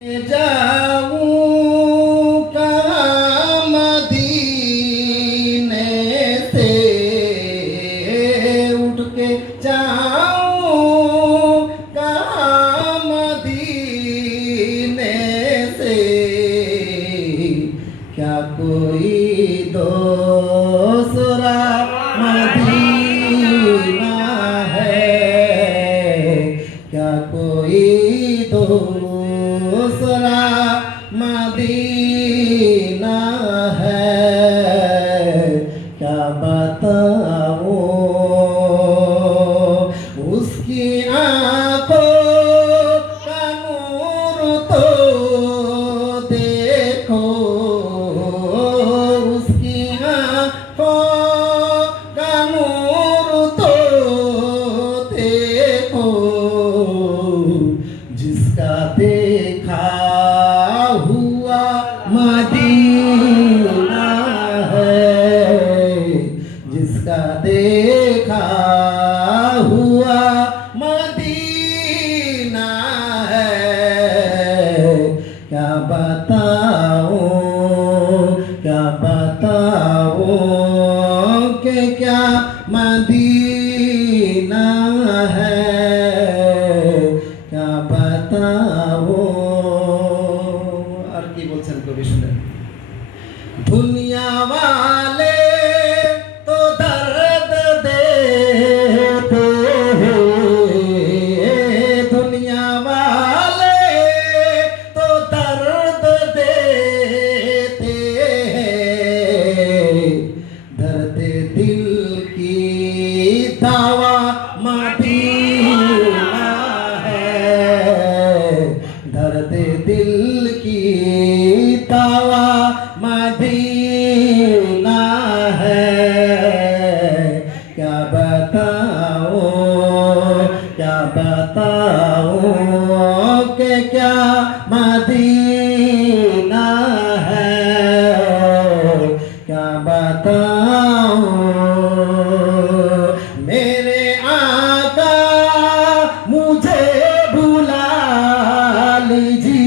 जाऊं कहाँ मदीने से उठ के जाऊं कहाँ मदीने से क्या कोई दूसरा मदीना है क्या कोई दूसरा मदीना है क्या बताऊं उसकी आंखों का नूर तो देखो उसकी आंखों का नूर तो देखो जिसका देखा हुआ मदीना है जिसका देखा हुआ मदीना है क्या बताऊं कि क्या मदीना है क्या बताओ और की बोलছেন কবি শুনেন दुनिया वाले तो दर्द देते हैं दुनिया वाले तो दर्द देते हैं दर्द दिल की दवा मदीना दर्द दिल की दवा मदीना है क्या बताओ कि क्या मदीना है क्या बताओ मेरे आका मुझे भुला लीजिए